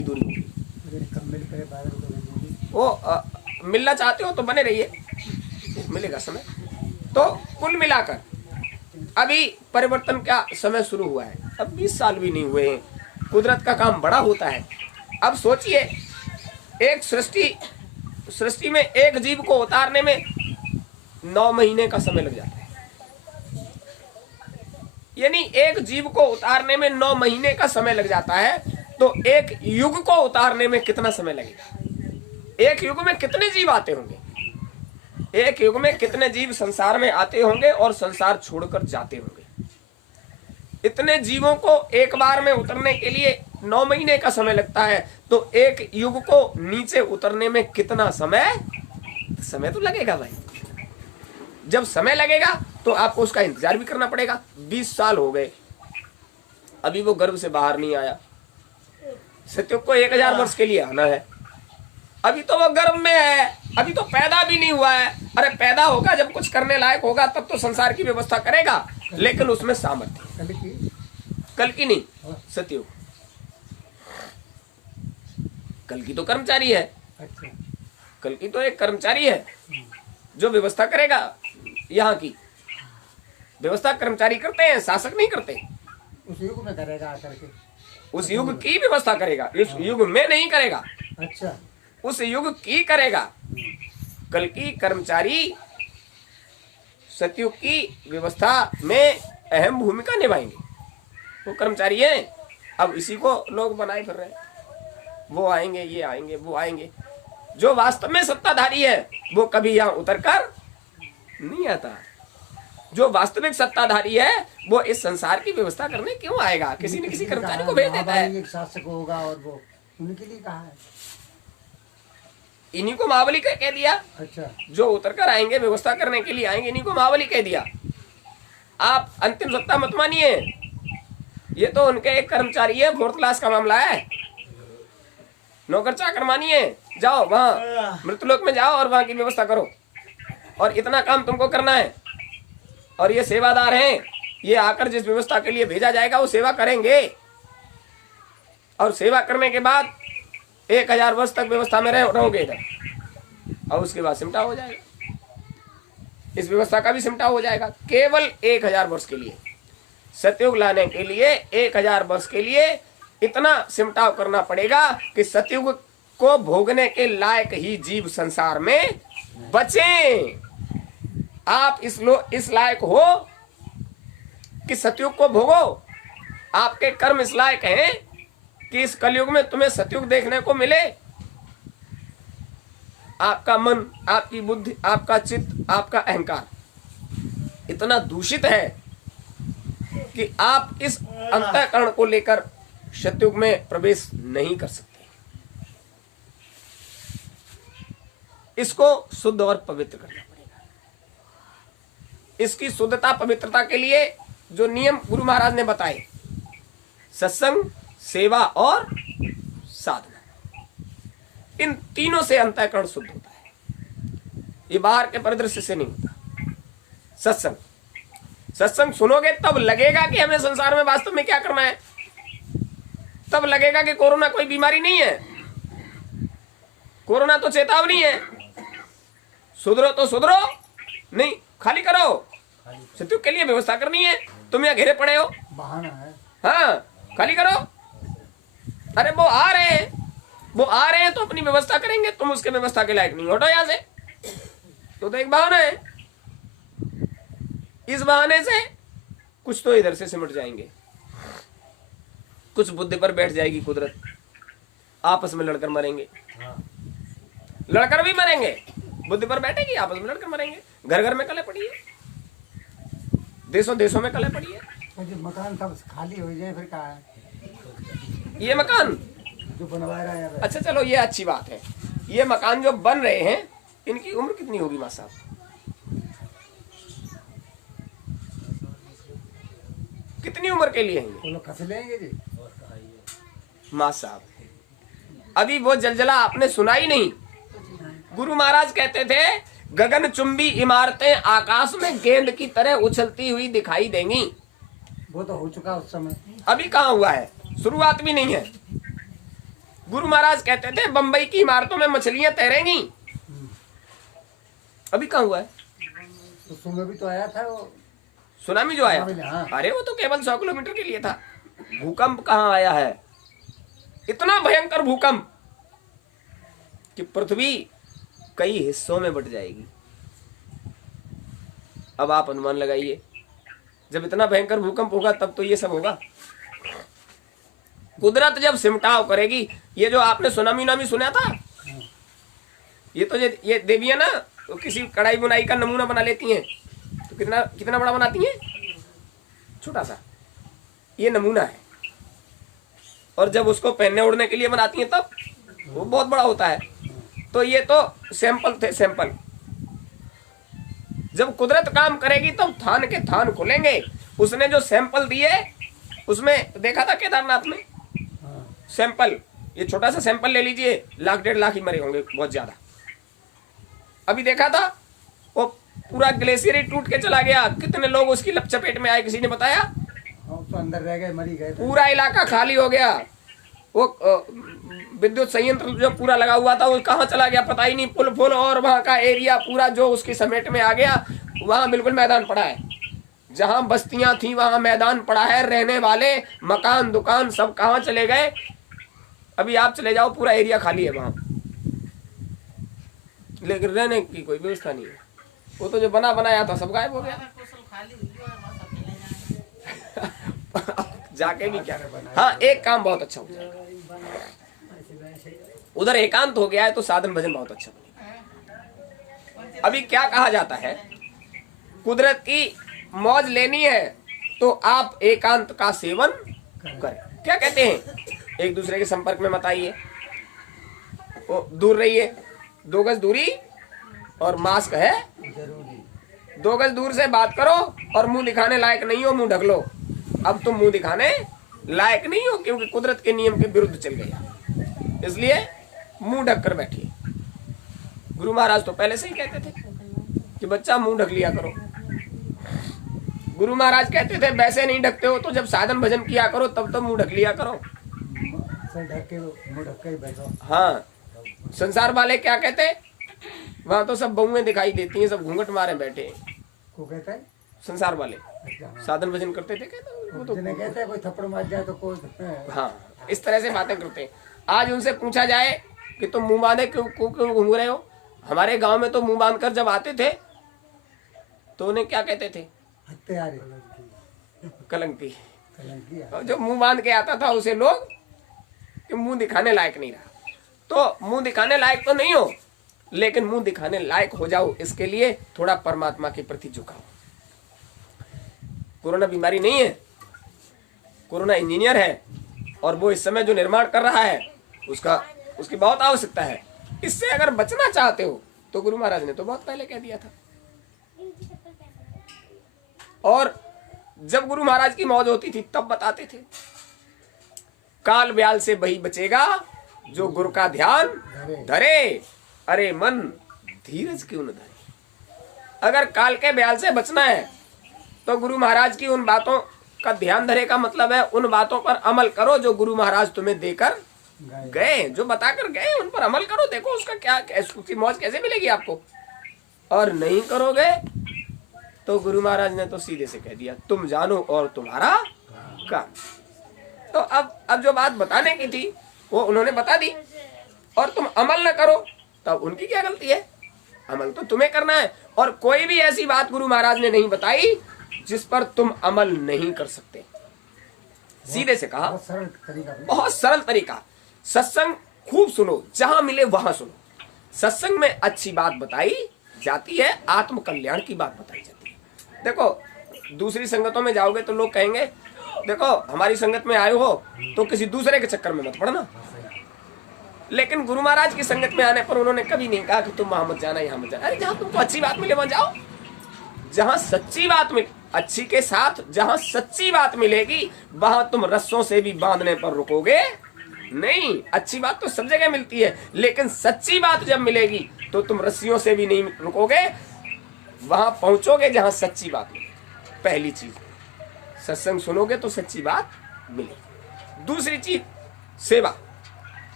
दूरी वो मिलना चाहते हो तो बने रहिए, मिलेगा समय। तो कुल मिलाकर अभी परिवर्तन का समय शुरू हुआ है, अब 20 साल भी नहीं हुए हैं, कुदरत का काम बड़ा होता है। अब सोचिए, एक सृष्टि में एक जीव को उतारने में 9 महीने का समय लग जाता है। यानी एक जीव को उतारने में 9 महीने का समय लग जाता है, तो एक युग को उतारने में कितना समय लगेगा? एक युग में कितने जीव आते होंगे? एक युग में कितने जीव संसार में आते होंगे और संसार छोड़कर जाते होंगे? इतने जीवों को एक बार में उतरने के लिए 9 महीने का समय लगता है, तो एक युग को नीचे उतरने में कितना समय तो लगेगा भाई। जब समय लगेगा तो आपको उसका इंतजार भी करना पड़ेगा। 20 साल हो गए, अभी वो गर्भ से बाहर नहीं आया। सत्युग को 1000 वर्ष के लिए आना है, अभी तो वो गर्भ में है, अभी तो पैदा भी नहीं हुआ है। अरे पैदा होगा, जब कुछ करने लायक होगा तब तो संसार की व्यवस्था करेगा, लेकिन उसमें सामर्थ्य कल की नहीं, सत्युग। कल की तो कर्मचारी है, कल की तो एक कर्मचारी है जो व्यवस्था करेगा। यहाँ की व्यवस्था कर्मचारी करते हैं, शासक नहीं करते। उस युग में करेगा आकर के, उस युग की व्यवस्था करेगा, इस युग में नहीं करेगा। अच्छा, उस युग की करेगा। कल की कर्मचारी सतयुग की व्यवस्था में अहम भूमिका निभाएंगे, वो कर्मचारी हैं। अब इसी को लोग बनाए फिर रहे हैं, वो आएंगे, ये आएंगे, वो आएंगे। जो वास्तव में सत्ताधारी है वो कभी यहाँ उतर कर नहीं आता। जो वास्तविक सत्ताधारी है वो इस संसार की व्यवस्था करने क्यों आएगा? किसी न किसी कर्मचारी को भेज देता है। एक शासक होगा और वो उनके लिए कहा है, इन्हीं को महाबली कह दिया। अच्छा, जो उतर कर आएंगे, व्यवस्था करने के लिए आएंगे, इन्हीं को महाबली कह दिया। आप अंतिम सत्ता मत मानिए, ये तो उनके एक कर्मचारी है, 4th क्लास का मामला है। नौकर चाकर मानिए, जाओ वहां मृतलोक में जाओ और वहां की व्यवस्था करो, और इतना काम तुमको करना है। और ये सेवादार हैं, ये आकर जिस व्यवस्था के लिए भेजा जाएगा वो सेवा करेंगे, और सेवा करने के बाद 1000 वर्ष तक व्यवस्था में रहोगे इधर, और उसके बाद सिमटा हो जाएगा। इस व्यवस्था का भी सिमटा हो जाएगा, केवल 1000 वर्ष के लिए। सतयुग लाने के लिए 1000 वर्ष के लिए इतना सिमटाव करना पड़ेगा कि सतयुग को भोगने के लायक ही जीव संसार में बचे। आप इस लायक हो कि सतयुग को भोगो। आपके कर्म इस लायक हैं कि इस कलयुग में तुम्हें सतयुग देखने को मिले। आपका मन, आपकी बुद्धि, आपका चित्त, आपका अहंकार इतना दूषित है कि आप इस अंतःकरण को लेकर सतयुग में प्रवेश नहीं कर सकते। इसको शुद्ध और पवित्र करना पड़ेगा। इसकी शुद्धता पवित्रता के लिए जो नियम गुरु महाराज ने बताए, सत्संग, सेवा और साधना, इन तीनों से अंतःकरण शुद्ध होता है। ये बाहर के परिदृश्य से नहीं होता। सत्संग सुनोगे तब लगेगा कि हमें संसार में वास्तव में क्या करना है। तब लगेगा कि कोरोना कोई बीमारी नहीं है, कोरोना तो चेतावनी है। सुधरो तो सुधरो, नहीं खाली करो। सतयुग के लिए व्यवस्था करनी है, तुम यहाँ घेरे पड़े हो, बहाना है। हाँ खाली करो। अरे वो आ रहे हैं तो अपनी व्यवस्था करेंगे, तुम उसके व्यवस्था के लायक नहीं, हटो यहाँ से। तो एक बहाना है, इस बहाने से कुछ तो इधर से सिमट जाएंगे, कुछ बुद्धि पर बैठ जाएगी कुदरत, आपस में लड़कर मरेंगे। लड़कर भी मरेंगे, बुद्धि पर बैठेगी, आपस में लड़कर मरेंगे। घर घर में कले पड़ी है, देशों देशों में कले पड़ी है। तो जो मकान सब खाली हो जाए फिर क्या है? ये मकान जो बनवा रहा है, अच्छा चलो ये अच्छी बात है। ये मकान जो बन रहे हैं, इनकी उम्र कितनी होगी माँ साहब? कितनी उम्र के लिए हैं वो लोग खस लेंगे जी माँ साहब? अभी वो जलजला आपने सुना ही नहीं। गुरु महाराज कहते थे, गगन चुंबी इमारतें आकाश में गेंद की तरह उछलती हुई दिखाई देंगी। वो तो हो चुका उस समय, अभी कहाँ हुआ है, शुरुआत भी नहीं है। गुरु महाराज कहते थे बंबई की इमारतों में मछलियां तैरेंगी। अभी कहाँ हुआ है? तो सुबह भी तो आया था वो सुनामी जो आया, हाँ। अरे वो तो केवल 100 किलोमीटर के लिए था। भूकंप कहाँ आया है? इतना भयंकर भूकंप कि पृथ्वी कई हिस्सों में बट जाएगी। अब आप अनुमान लगाइए, जब इतना भयंकर भूकंप होगा तब तो ये सब होगा। कुदरत जब सिमटाव करेगी, ये जो आपने सुनामी नामी सुना था, ये तो ये देवियां ना तो किसी कढ़ाई बुनाई का नमूना बना लेती हैं, तो कितना कितना बड़ा बनाती हैं? छोटा सा ये नमूना है, और जब उसको पहनने उड़ने के लिए बनाती हैं तब वो बहुत बड़ा होता है। तो ये तो सैंपल थे, सैंपल। जब कुदरत काम करेगी तब थान के थान खुलेंगे। उसने जो सैंपल दिए उसमें देखा था केदारनाथ में सैंपल, ये छोटा सा सैंपल ले लीजिए, 1.5 लाख ही मरे होंगे, बहुत ज्यादा। अभी देखा था वो पूरा ग्लेशियर ही टूट के चला गया, कितने लोग उसकी चपेट में आए, किसी ने बताया? तो अंदर रह गए, मरी गए। पूरा इलाका खाली हो गया। वो विद्युत संयंत्र जो पूरा लगा हुआ था वो कहाँ चला गया पता ही नहीं। पुल फुल और वहां का एरिया पूरा जो उसकी समेट में आ गया, वहां बिल्कुल मैदान पड़ा है। जहां बस्तियां थी वहां मैदान पड़ा है, रहने वाले मकान दुकान सब कहाँ चले गए? अभी आप चले जाओ, पूरा एरिया खाली है वहां, लेकिन रहने की कोई व्यवस्था नहीं है। वो तो जो बना बनाया था सब गायब हो गया। जाके भी क्या? हाँ, एक काम बहुत अच्छा हो जाएगा, उधर एकांत हो गया है तो साधन भजन बहुत अच्छा बनेगा। अभी क्या कहा जाता है, कुदरत की मौज लेनी है तो आप एकांत का सेवन करें। क्या कहते हैं? एक दूसरे के संपर्क में मत आइए, वो दूर रहिए, 2 गज दूरी और मास्क है जरूरी। 2 गज दूर से बात करो, और मुंह दिखाने लायक नहीं हो, मुंह ढक लो। अब तुम मुंह दिखाने लायक नहीं हो क्योंकि कुदरत के नियम के विरुद्ध चल गया, इसलिए मुंह ढक कर बैठिए। गुरु महाराज तो पहले से ही कहते थे कि बच्चा मुंह ढक लिया करो। गुरु महाराज कहते थे वैसे नहीं ढकते हो तो जब साधन भजन किया करो तब तो मुंह ढक लिया करो। सर ढक के मुंह ढक के ही बैठो। हाँ, संसार वाले क्या कहते, वहां तो सब बहुएं दिखाई देती हैं, सब घूंघट मारे बैठे हैं। को कहता है संसार वाले अच्छा, हाँ। साधन भजन करते थे, कहते वो तो जिन्हें कहता है कोई थप्पड़ मार जाए तो कोई हाँ, इस तरह से बातें करते हैं। आज उनसे पूछा जाए कि तुम मुंह बांधे क्यों घूम रहे हो? हमारे गांव में तो मुंह बांध कर जब आते थे तो उन्हें क्या कहते थे? हत्यारे कलंकी। कलंकी। और जो मुंह बांध के आता था उसे लोग कि मुंह दिखाने लायक नहीं रहा। तो मुंह दिखाने लायक तो नहीं हो, लेकिन मुंह दिखाने लायक हो जाओ, इसके लिए थोड़ा परमात्मा के प्रति झुकाओ। कोरोना बीमारी नहीं है, कोरोना इंजीनियर है, और वो इस समय जो निर्माण कर रहा है उसकी बहुत आवश्यकता है। इससे अगर बचना चाहते हो तो गुरु महाराज ने तो बहुत पहले कह दिया था। और जब गुरु महाराज की मौज होती थी तब बताते थे, काल ब्याल से वही बचेगा जो गुरु का ध्यान धरे, अरे मन धीरज क्यों न धरे। अगर काल के ब्याल से बचना है तो गुरु महाराज की उन बातों का ध्यान धरे का मतलब है उन बातों पर अमल करो जो गुरु महाराज तुम्हें देकर गए, जो बताकर गए, उन पर अमल करो। देखो उसका क्या, उसकी मौज कैसे मिलेगी आपको। और नहीं करोगे तो गुरु महाराज ने तो सीधे से कह दिया, तुम जानो और तुम्हारा काम। तो अब जो बात बताने की थी वो उन्होंने बता दी, और तुम अमल न करो तब उनकी क्या गलती है? अमल तो तुम्हें करना है। और कोई भी ऐसी बात गुरु महाराज ने नहीं बताई जिस पर तुम अमल नहीं कर सकते। सीधे से कहा, बहुत सरल तरीका। सत्संग खूब सुनो, जहां मिले वहां सुनो। सत्संग में अच्छी बात बताई जाती है, आत्म कल्याण की बात बताई जाती है। देखो दूसरी संगतों में जाओगे तो लोग कहेंगे देखो हमारी संगत में आए हो तो किसी दूसरे के चक्कर में मत पड़ना। लेकिन गुरु महाराज की संगत में आने पर उन्होंने कभी नहीं कहा कि तुम वहां मत जाना, यहाँ मत जाना। अरे जहां तुमको अच्छी बात मिले वहां जाओ, जहां सच्ची बात मिले, अच्छी के साथ जहां सच्ची बात मिलेगी वहां तुम रस्सों से भी बांधने पर रुकोगे नहीं। अच्छी बात तो सब जगह मिलती है, लेकिन सच्ची बात जब मिलेगी तो तुम रस्सियों से भी नहीं रुकोगे, वहां पहुंचोगे जहां सच्ची बात मिले। पहली चीज, सत्संग सुनोगे तो सच्ची बात मिलेगी। दूसरी चीज, सेवा।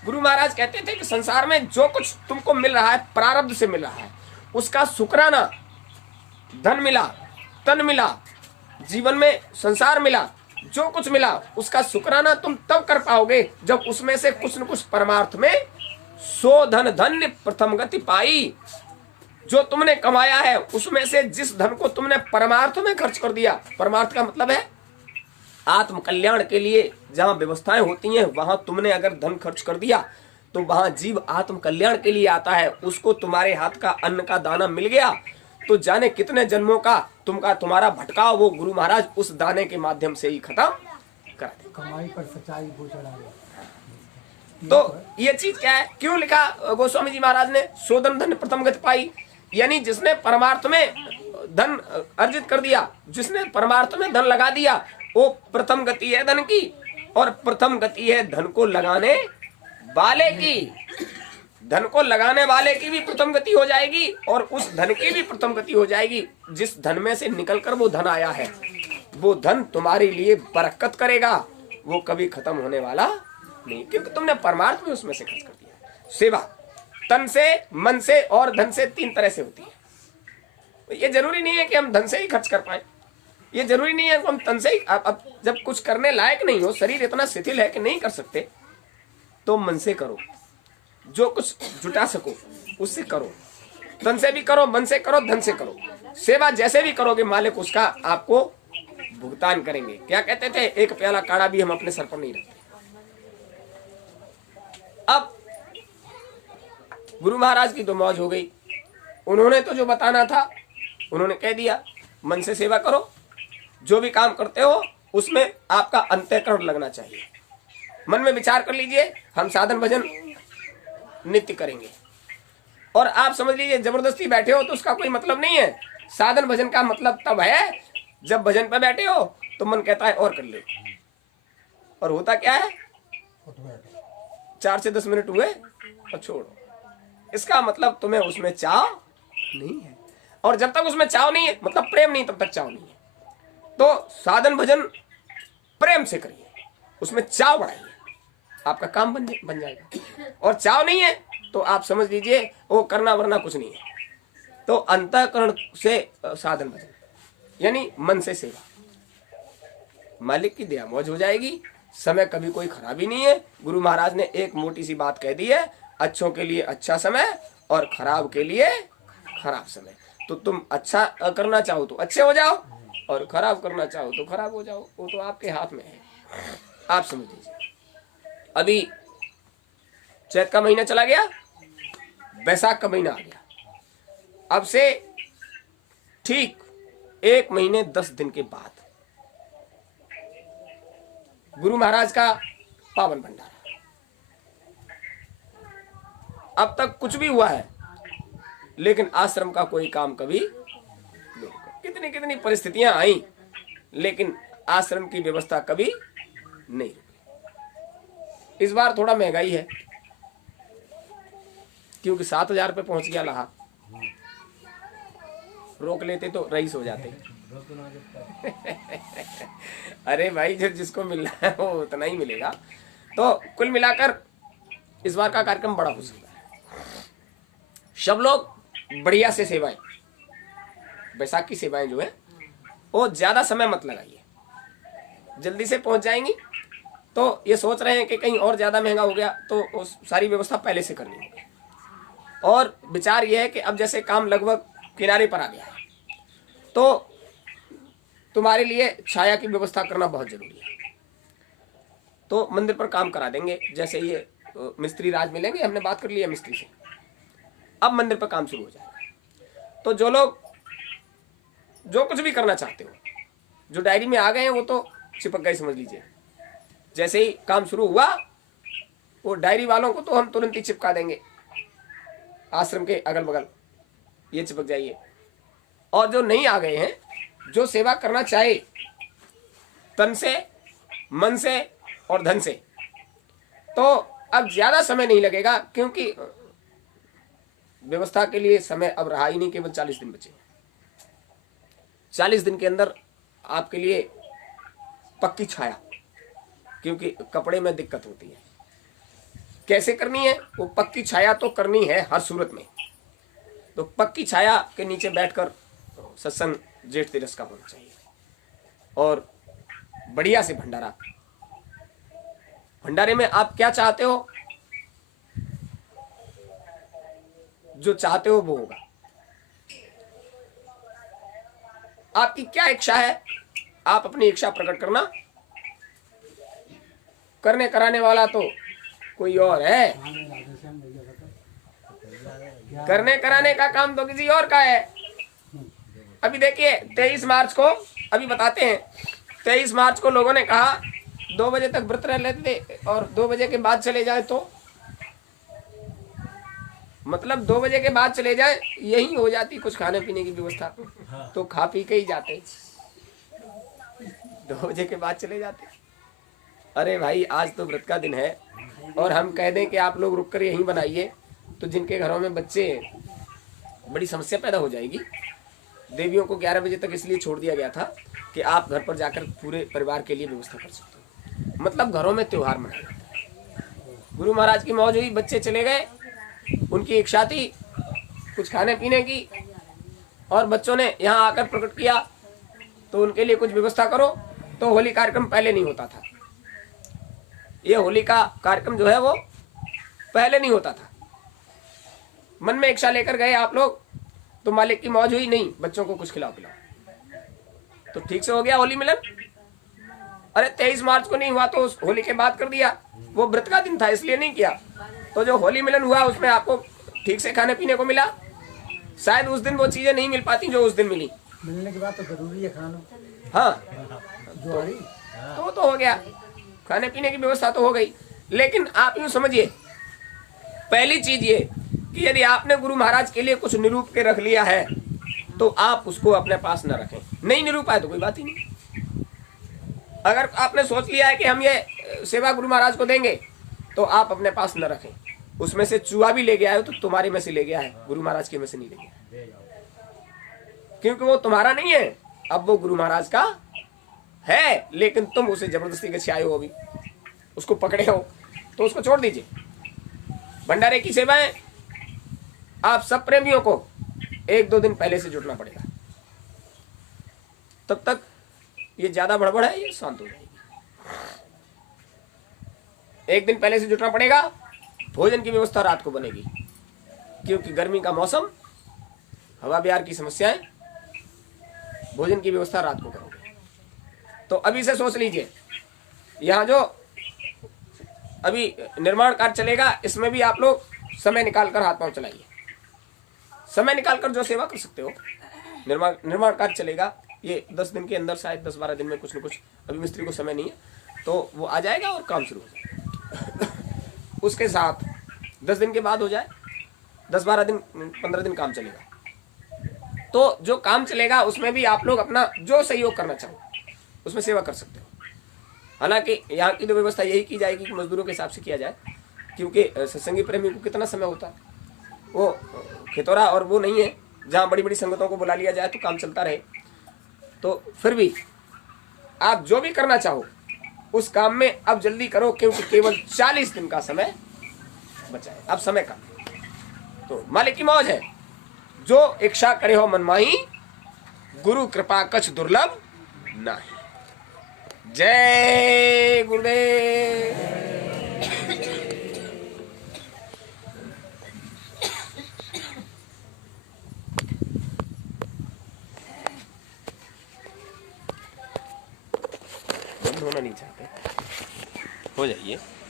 गुरु महाराज कहते थे कि संसार में जो कुछ तुमको मिल रहा है प्रारब्ध से मिल रहा है, उसका शुक्राना, धन मिला, तन मिला, जीवन में संसार मिला, जो कुछ मिला उसका शुक्राना तुम तब कर पाओगे जब उसमें से कुछ न कुछ परमार्थ में सो धन धन्य प्रथम गति पाई। जो तुमने कमाया है उसमें से जिस धन को तुमने परमार्थ में खर्च कर दिया, परमार्थ का मतलब है आत्म कल्याण के लिए जहां व्यवस्थाएं होती हैं, वहां तुमने अगर धन खर्च कर दिया तो वहां जीव आत्म कल्याण के लिए आता है। उसको तुम्हारे हाथ का अन्न का दाना मिल गया तो जाने कितने जन्मों का तुम्हारा भटकाव वो गुरु महाराज उस दाने के माध्यम से ही खत्म कर दे। कमाई पर सच्चाई वो चढ़ा रहे। तो ये चीज क्या है, क्यों लिखा गोस्वामी जी महाराज ने सोधन धन प्रथम गति पाई, यानी जिसने परमार्थ में धन अर्जित कर दिया, जिसने परमार्थ में धन लगा दिया, वो प्रथम गति है धन की, और प्रथम गति है धन को लगाने वाले की। धन को लगाने वाले की भी प्रथम गति हो जाएगी और उस धन की भी प्रथम गति हो जाएगी। जिस धन में से निकलकर वो धन आया है वो धन तुम्हारे लिए बरकत करेगा, वो कभी खत्म होने वाला नहीं, क्योंकि तुमने परमार्थ में उसमें से खर्च कर दिया। सेवा तन से, मन से और धन से 3 तरह से होती है। ये जरूरी नहीं है कि हम धन से ही खर्च कर पाए, ये जरूरी नहीं है कि हम तन से ही। अब जब कुछ करने लायक नहीं हो, शरीर इतना शिथिल है कि नहीं कर सकते, तो मन से करो, जो कुछ जुटा सको उससे करो, तन से भी करो, मन से करो, धन से करो। सेवा जैसे भी करोगे मालिक उसका आपको भुगतान करेंगे। क्या कहते थे, एक प्याला काढ़ा भी हम अपने सर पर नहीं रखते। अब गुरु महाराज की तो मौज हो गई, उन्होंने तो जो बताना था उन्होंने कह दिया। मन से सेवा करो, जो भी काम करते हो उसमें आपका अंतःकरण लगना चाहिए। मन में विचार कर लीजिए हम साधन भजन नित्य करेंगे, और आप समझ लीजिए जबरदस्ती बैठे हो तो उसका कोई मतलब नहीं है। साधन भजन का मतलब तब है जब भजन पर बैठे हो तो मन कहता है और कर ले, और होता क्या है 4 से 10 मिनट हुए और छोड़ो। इसका मतलब तुम्हें उसमें चाव नहीं है, और जब तक उसमें चाव नहीं है मतलब प्रेम नहीं, तब तक चाव नहीं है। तो साधन भजन प्रेम से करिए, उसमें चाव बढ़ाइए, आपका काम बन जाएगा। और चाव नहीं है तो आप समझ लीजिए वो करना वरना कुछ नहीं है। तो अंतःकरण से साधन भजन यानी मन से सेवा, मालिक की दया मौज हो जाएगी। समय कभी कोई खराबी नहीं है। गुरु महाराज ने एक मोटी सी बात कह दी है, अच्छों के लिए अच्छा समय और खराब के लिए खराब समय। तो तुम अच्छा करना चाहो तो अच्छे हो जाओ, और खराब करना चाहो तो खराब हो जाओ, वो तो आपके हाथ में है। आप समझ लीजिए अभी चैत का महीना चला गया, बैसाख का महीना आ गया। अब से ठीक 1 महीने 10 दिन के बाद गुरु महाराज का पावन भंडारा। अब तक कुछ भी हुआ है लेकिन आश्रम का कोई काम कभी नहीं हुआ। कितनी कितनी परिस्थितियां आई लेकिन आश्रम की व्यवस्था कभी नहीं रुकी। इस बार थोड़ा महंगाई है क्योंकि 7,000 रुपये पहुंच गया लाहा। रोक लेते तो रईस हो जाते। अरे भाई जो जिसको मिल रहा है वो उतना ही मिलेगा। तो कुल मिलाकर इस बार का कार्यक्रम बड़ा हो सकता है। सब लोग बढ़िया से सेवाएं, बैसाख की सेवाएं जो है वो ज्यादा समय मत लगाइए, जल्दी से पहुंच जाएंगी। तो ये सोच रहे हैं कि कहीं और ज्यादा महंगा हो गया तो उस सारी व्यवस्था पहले से करनी होगी। और विचार ये है कि अब जैसे काम लगभग किनारे पर आ गया है तो तुम्हारे लिए छाया की व्यवस्था करना बहुत जरूरी है। तो मंदिर पर काम करा देंगे, जैसे ये मिस्त्री राज मिलेंगे, हमने बात कर ली है मिस्त्री से, अब मंदिर पर काम शुरू हो जाएगा। तो जो लोग जो कुछ भी करना चाहते हो, जो डायरी में आ गए हैं वो तो चिपक गए समझ लीजिए। जैसे ही काम शुरू हुआ वो डायरी वालों को तो हम तुरंत ही चिपका देंगे आश्रम के अगल बगल, ये चिपक जाइए। और जो नहीं आ गए हैं, जो सेवा करना चाहे तन से, मन से और धन से, तो अब ज्यादा समय नहीं लगेगा क्योंकि व्यवस्था के लिए समय अब रहा ही नहीं, केवल 40 दिन बचे। 40 दिन के अंदर आपके लिए पक्की छाया, क्योंकि कपड़े में दिक्कत होती है। कैसे करनी है? वो पक्की छाया तो करनी है हर सूरत में। तो पक्की छाया के नीचे बैठकर सत्संग जेठ तेरस का होना चाहिए और बढ़िया से भंडारा। भंडारे में आप क्या चाहते हो, जो चाहते हो वो होगा। आपकी क्या इच्छा है, आप अपनी इच्छा प्रकट करना। करने कराने वाला तो कोई और है, करने कराने का काम तो किसी और का है। अभी देखिए 23 मार्च को, अभी बताते हैं, 23 मार्च को लोगों ने कहा 2 बजे तक व्रत रह लेते थे और 2 बजे के बाद चले जाए तो, मतलब 2 बजे के बाद चले जाए, यही हो जाती कुछ खाने पीने की व्यवस्था, तो खा पी के ही जाते। 2 बजे के बाद चले जाते। अरे भाई आज तो व्रत का दिन है और हम कह दें कि आप लोग रुक कर यहीं बनाइए, तो जिनके घरों में बच्चे हैं बड़ी समस्या पैदा हो जाएगी। देवियों को 11 बजे तक इसलिए छोड़ दिया गया था कि आप घर पर जाकर पूरे परिवार के लिए व्यवस्था कर सकते हो, मतलब घरों में त्योहार मनाया जाता है। गुरु महाराज की मौज हुई, बच्चे चले गए, उनकी इच्छा थी कुछ खाने पीने की और बच्चों ने यहाँ आकर प्रकट किया तो उनके लिए कुछ व्यवस्था करो। तो होली कार्यक्रम पहले नहीं होता था, ये होली का कार्यक्रम जो है वो पहले नहीं होता था। मन में इच्छा लेकर गए आप लोग तो मालिक की मौज हुई, नहीं बच्चों को कुछ खिलाओ पिलाओ, तो ठीक से हो गया होली मिलन। अरे 23 मार्च को नहीं हुआ तो उस होली के बाद कर दिया, वो व्रत का दिन था इसलिए नहीं किया। तो जो होली मिलन हुआ उसमें आपको ठीक से खाने पीने को मिला, शायद उस दिन वो चीजें नहीं मिल पाती जो उस दिन मिली। मिलने के बाद तो जरूरी है खाना। हाँ तो हो गया, खाने पीने की व्यवस्था तो हो गई। लेकिन आप यूं समझिए, पहली चीज ये कि यदि आपने गुरु महाराज के लिए कुछ निरूप के रख लिया है तो आप उसको अपने पास न रखें। नहीं निरूप आए तो कोई बात ही नहीं। अगर आपने सोच लिया है कि हम ये सेवा गुरु महाराज को देंगे तो आप अपने पास न रखें। उसमें से चूहा भी ले गया है तो तुम्हारे में से ले गया है, गुरु महाराज के में से नहीं ले गया, क्योंकि वो तुम्हारा नहीं है, अब वो गुरु महाराज का है। लेकिन तुम उसे जबरदस्ती के आए हो, अभी उसको पकड़े हो तो उसको छोड़ दीजिए। भंडारे की सेवाएं आप सब प्रेमियों को 1-2 दिन पहले से जुटना पड़ेगा, तब तक ये ज्यादा बड़बड़ है, ये शांत हो जाएगी। 1 दिन पहले से जुटना पड़ेगा। भोजन की व्यवस्था रात को बनेगी, क्योंकि गर्मी का मौसम, हवा बिहार की समस्याएं, भोजन की व्यवस्था रात को करोगे। तो अभी से सोच लीजिए, यहाँ जो अभी निर्माण कार्य चलेगा इसमें भी आप लोग समय निकालकर हाथ पांव चलाइए। समय निकालकर जो सेवा कर सकते हो। निर्माण कार्य चलेगा, ये 10 दिन के अंदर, शायद 10-12 दिन में कुछ न कुछ, अभी मिस्त्री को समय नहीं है तो वो आ जाएगा और काम शुरू हो जाएगा। उसके साथ 10 दिन के बाद हो जाए, 10-12 दिन 15 दिन काम चलेगा। तो जो काम चलेगा उसमें भी आप लोग अपना जो सहयोग करना चाहो उसमें सेवा कर सकते हो। हालांकि यहाँ की तो व्यवस्था यही की जाएगी कि मजदूरों के हिसाब से किया जाए, क्योंकि सत्संगी प्रेमी को कितना समय होता है, वो खितौरा और वो नहीं है जहाँ बड़ी बड़ी संगतों को बुला लिया जाए तो काम चलता रहे। तो फिर भी आप जो भी करना चाहो उस काम में अब जल्दी करो, क्योंकि केवल 40 दिन का समय बचा है अब समय का। तो मालिक की मौज है, जो इच्छा करे हो मन माही, गुरु कृपा कछ दुर्लभ नाही। जय गुरुदेव। बंद होना नहीं चाहते, हो जाइए।